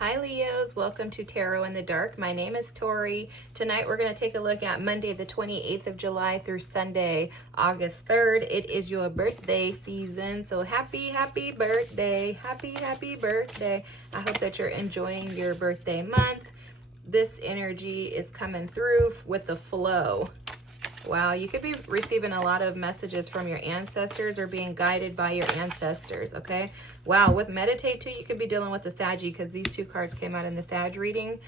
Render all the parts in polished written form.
Hi Leos, welcome to Tarot in the Dark. My name is Tori. Tonight we're going to take a look at Monday the 28th of July through Sunday, August 3rd. It is your birthday season, so happy birthday, happy birthday. I hope that you're enjoying your birthday month. This energy is coming through with the flow. Wow, you could be receiving a lot of messages from your ancestors or being guided by your ancestors, okay? Wow, with Meditate too, you could be dealing with the Saggy because these two cards came out in the Sag reading.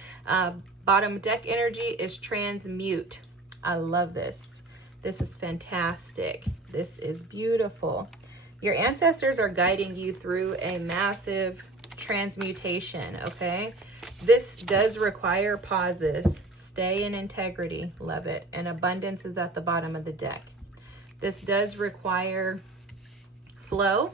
Bottom deck energy is Transmute. I love this. This is fantastic. This is beautiful. Your ancestors are guiding you through a massive transmutation, okay? This does require pauses. Stay in integrity. Love it. And abundance is at the bottom of the deck. This does require flow.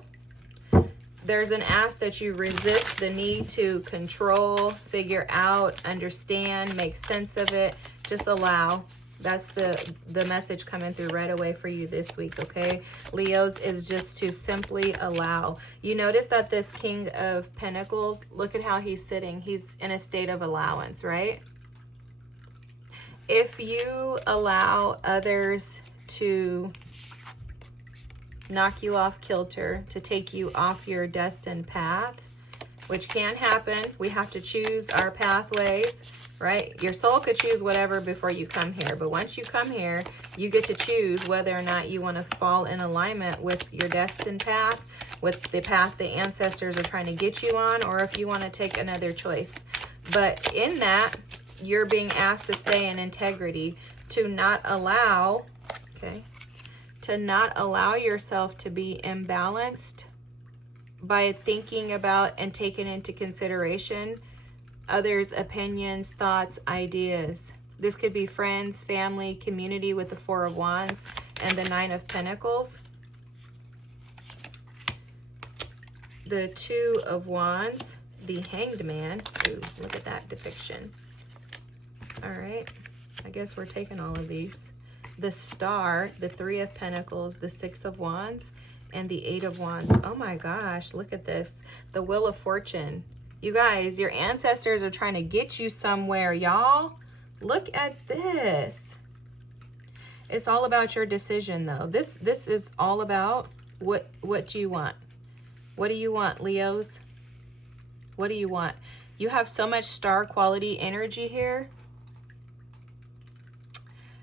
There's an ask that you resist the need to control, figure out, understand, make sense of it. Just allow. That's the message coming through right away for you this week, okay? Leos is just to simply allow. You notice that this King of Pentacles, look at how he's sitting. He's in a state of allowance, right? If you allow others to knock you off kilter, to take you off your destined path, which can happen, we have to choose our pathways, right? Your soul could choose whatever before you come here, but once you come here, you get to choose whether or not you want to fall in alignment with your destined path, with the path the ancestors are trying to get you on, or if you want to take another choice. But in that, you're being asked to stay in integrity, to not allow, okay, to not allow yourself to be imbalanced by thinking about and taking into consideration others' opinions, thoughts, ideas. This could be friends, family, community with the Four of Wands and the Nine of Pentacles. The Two of Wands, the Hanged Man. Ooh, look at that depiction. All right, I guess we're taking all of these. The Star, the Three of Pentacles, the Six of Wands, and the Eight of Wands. Oh my gosh, look at this. The Wheel of Fortune. You guys, your ancestors are trying to get you somewhere, y'all. Look at this. It's all about your decision, though. This is all about what you want. What do you want, Leos? What do you want? You have so much star quality energy here.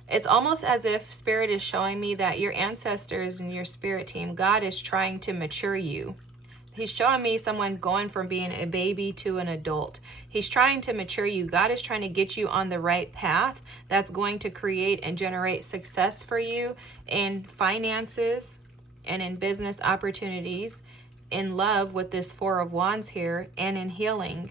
It's almost as if Spirit is showing me that your ancestors and your spirit team, God is trying to mature you. He's showing me someone going from being a baby to an adult. He's trying to mature you. God is trying to get you on the right path that's going to create and generate success for you in finances and in business opportunities, in love with this Four of Wands here, and in healing.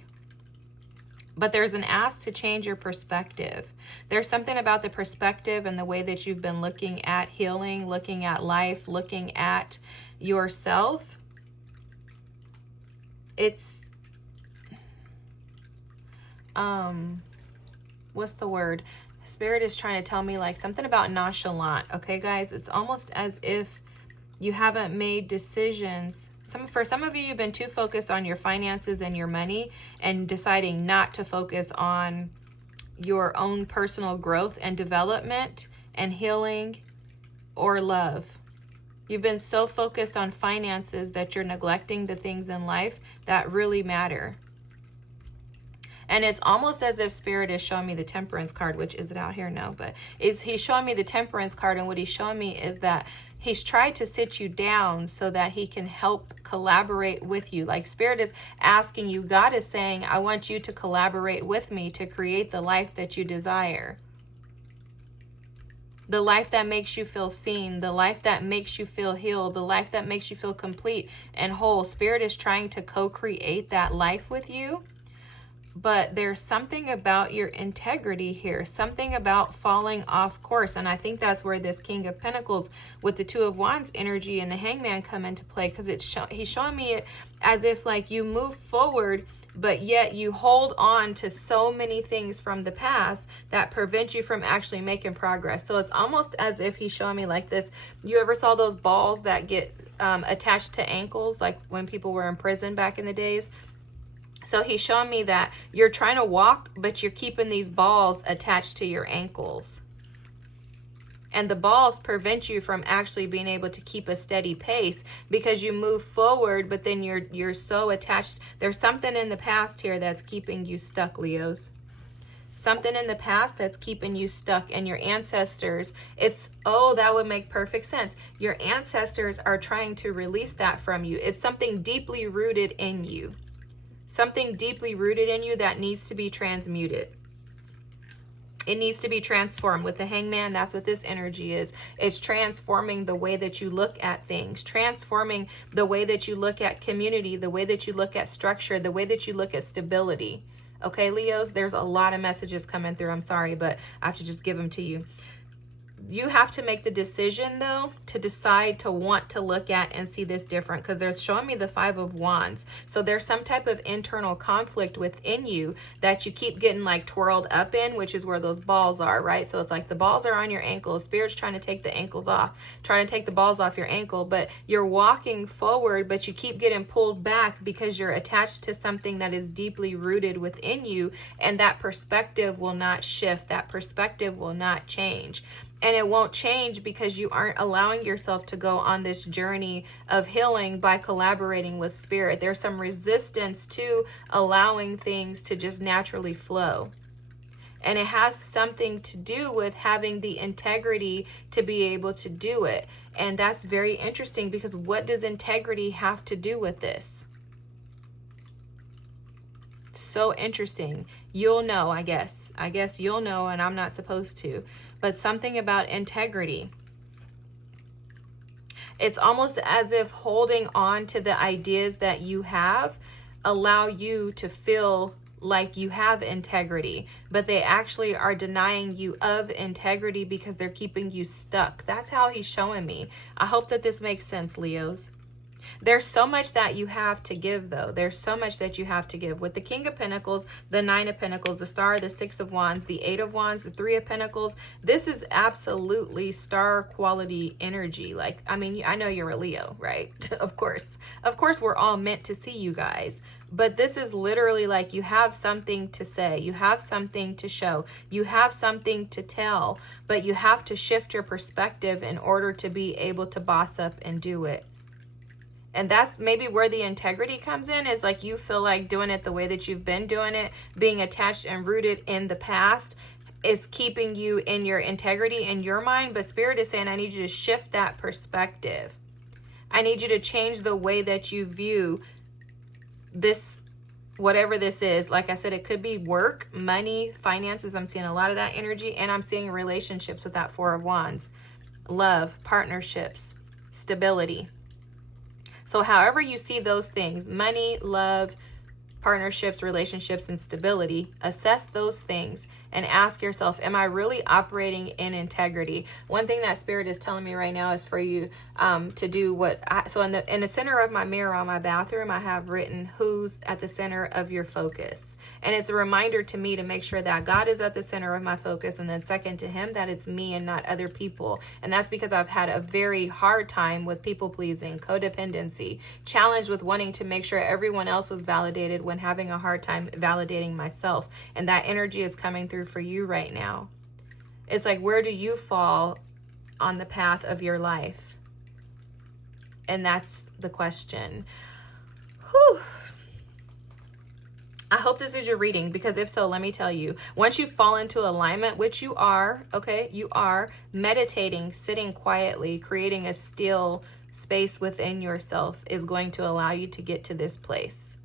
But there's an ask to change your perspective. There's something about the perspective and the way that you've been looking at healing, looking at life, looking at yourself. It's, what's the word? Spirit is trying to tell me like something about nonchalant. Okay, guys, it's almost as if you haven't made decisions. For some of you, you've been too focused on your finances and your money and deciding not to focus on your own personal growth and development and healing or love. You've been so focused on finances that you're neglecting the things in life that really matter. And it's almost as if Spirit is showing me the Temperance card, which is it out here? No, but he's showing me the Temperance card, and what he's showing me is that he's tried to sit you down so that he can help collaborate with you. Like Spirit is asking you, God is saying, I want you to collaborate with me to create the life that you desire. The life that makes you feel seen, the life that makes you feel healed, the life that makes you feel complete and whole. Spirit is trying to co-create that life with you. But there's something about your integrity here, something about falling off course. And I think that's where this King of Pentacles with the Two of Wands energy and the Hangman come into play, because he's showing me it as if like you move forward, but yet you hold on to so many things from the past that prevent you from actually making progress. So it's almost as if he's showing me like this. You ever saw those balls that get attached to ankles, like when people were in prison back in the days? So he's showing me that you're trying to walk, but you're keeping these balls attached to your ankles. And the balls prevent you from actually being able to keep a steady pace because you move forward, but then you're so attached. There's something in the past here that's keeping you stuck, Leos. Something in the past that's keeping you stuck, and your ancestors, that would make perfect sense. Your ancestors are trying to release that from you. It's something deeply rooted in you. Something deeply rooted in you that needs to be transmuted. It needs to be transformed. With the Hangman, that's what this energy is. It's transforming the way that you look at things, transforming the way that you look at community, the way that you look at structure, the way that you look at stability. Okay, Leos, there's a lot of messages coming through. I'm sorry, but I have to just give them to you. You have to make the decision, though, to decide to want to look at and see this different, because they're showing me the Five of Wands. So there's some type of internal conflict within you that you keep getting like twirled up in, which is where those balls are, right? So it's like the balls are on your ankles. Spirit's trying to take the ankles off, trying to take the balls off your ankle, but you're walking forward, but you keep getting pulled back because you're attached to something that is deeply rooted within you, and that perspective will not shift. That perspective will not change. And it won't change because you aren't allowing yourself to go on this journey of healing by collaborating with Spirit. There's some resistance to allowing things to just naturally flow. And it has something to do with having the integrity to be able to do it. And that's very interesting, because what does integrity have to do with this? So interesting. You'll know, I guess. I guess you'll know, and I'm not supposed to. But something about integrity. It's almost as if holding on to the ideas that you have allow you to feel like you have integrity, but they actually are denying you of integrity because they're keeping you stuck. That's how he's showing me. I hope that this makes sense, Leos. There's so much that you have to give, though. There's so much that you have to give. With the King of Pentacles, the Nine of Pentacles, the Star, the Six of Wands, the Eight of Wands, the Three of Pentacles, this is absolutely star quality energy. Like, I mean, I know you're a Leo, right? Of course. Of course, we're all meant to see you guys. But this is literally like you have something to say. You have something to show. You have something to tell. But you have to shift your perspective in order to be able to boss up and do it. And that's maybe where the integrity comes in, is like you feel like doing it the way that you've been doing it, being attached and rooted in the past, is keeping you in your integrity in your mind. But Spirit is saying, I need you to shift that perspective. I need you to change the way that you view this, whatever this is. Like I said, it could be work, money, finances. I'm seeing a lot of that energy, and I'm seeing relationships with that Four of Wands, love, partnerships, stability. So however you see those things, money, love, partnerships, relationships, and stability, assess those things and ask yourself, am I really operating in integrity? One thing that Spirit is telling me right now is for you to do so in the center of my mirror on my bathroom, I have written, who's at the center of your focus? And it's a reminder to me to make sure that God is at the center of my focus, and then second to him, that it's me and not other people. And that's because I've had a very hard time with people pleasing, codependency, challenged with wanting to make sure everyone else was validated when having a hard time validating myself. And that energy is coming through for you right now. It's like, where do you fall on the path of your life? And that's the question. Whew. I hope this is your reading, because if so, let me tell you, once you fall into alignment, which you are, okay, you are meditating, sitting quietly, creating a still space within yourself is going to allow you to get to this place.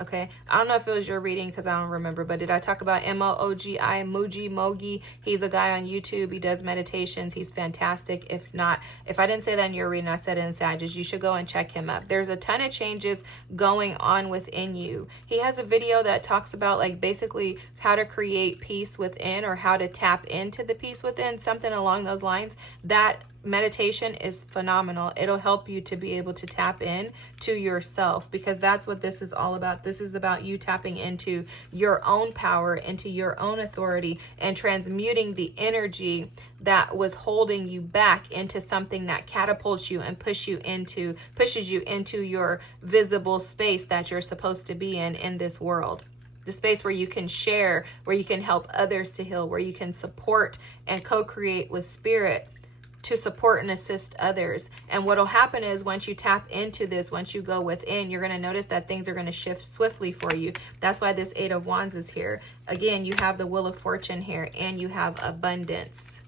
Okay, I don't know if it was your reading because I don't remember, but did I talk about Mogi? He's a guy on YouTube. He does meditations. He's fantastic. If not, if I didn't say that in your reading, I said it in Sagittarius. You should go and check him up. There's a ton of changes going on within you. He has a video that talks about like basically how to create peace within, or how to tap into the peace within, something along those lines. That meditation is phenomenal. It'll help you to be able to tap in to yourself, because that's what this is all about. This is about you tapping into your own power, into your own authority, and transmuting the energy that was holding you back into something that catapults you and pushes you into your visible space that you're supposed to be in this world. The space where you can share, where you can help others to heal, where you can support and co-create with spirit to support and assist others. And what will happen is, once you tap into this, once you go within, you're going to notice that things are going to shift swiftly for you. That's why this Eight of Wands is here. Again, you have the Wheel of Fortune here, and you have abundance.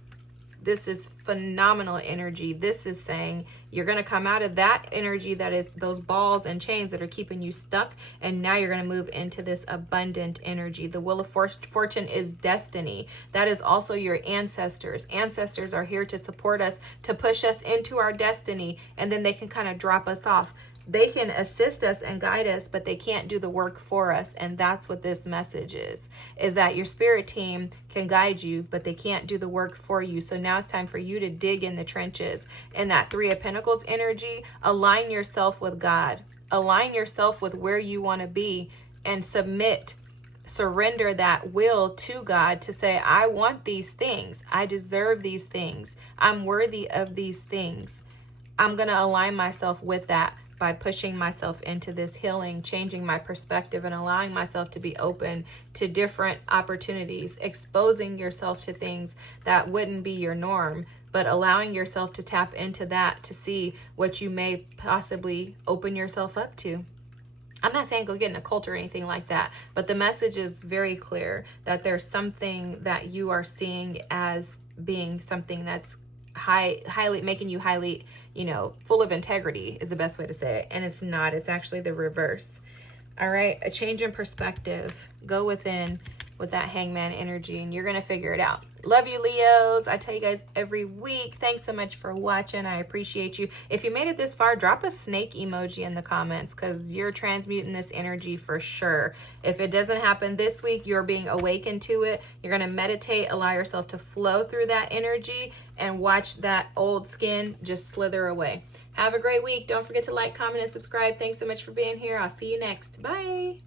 This is phenomenal energy. This is saying you're going to come out of that energy that is those balls and chains that are keeping you stuck, and now you're going to move into this abundant energy. The Wheel of Fortune is destiny. That is also your ancestors. Ancestors are here to support us, to push us into our destiny, and then they can kind of drop us off. They can assist us and guide us, but they can't do the work for us. And that's what this message is that your spirit team can guide you, but they can't do the work for you. So now it's time for you to dig in the trenches. In that Three of Pentacles energy, align yourself with God. Align yourself with where you want to be, and surrender that will to God to say, I want these things. I deserve these things. I'm worthy of these things. I'm going to align myself with that by pushing myself into this healing, changing my perspective, and allowing myself to be open to different opportunities, exposing yourself to things that wouldn't be your norm, but allowing yourself to tap into that to see what you may possibly open yourself up to. I'm not saying go get in a cult or anything like that, but the message is very clear that there's something that you are seeing as being something that's highly making you highly, full of integrity is the best way to say it. And it's not. It's actually the reverse. All right. A change in perspective. Go within with that Hangman energy, and you're going to figure it out. Love you, Leos. I tell you guys every week. Thanks so much for watching. I appreciate you. If you made it this far, drop a snake emoji in the comments, because you're transmuting this energy for sure. If it doesn't happen this week, you're being awakened to it. You're going to meditate, allow yourself to flow through that energy, and watch that old skin just slither away. Have a great week. Don't forget to like, comment, and subscribe. Thanks so much for being here. I'll see you next. Bye.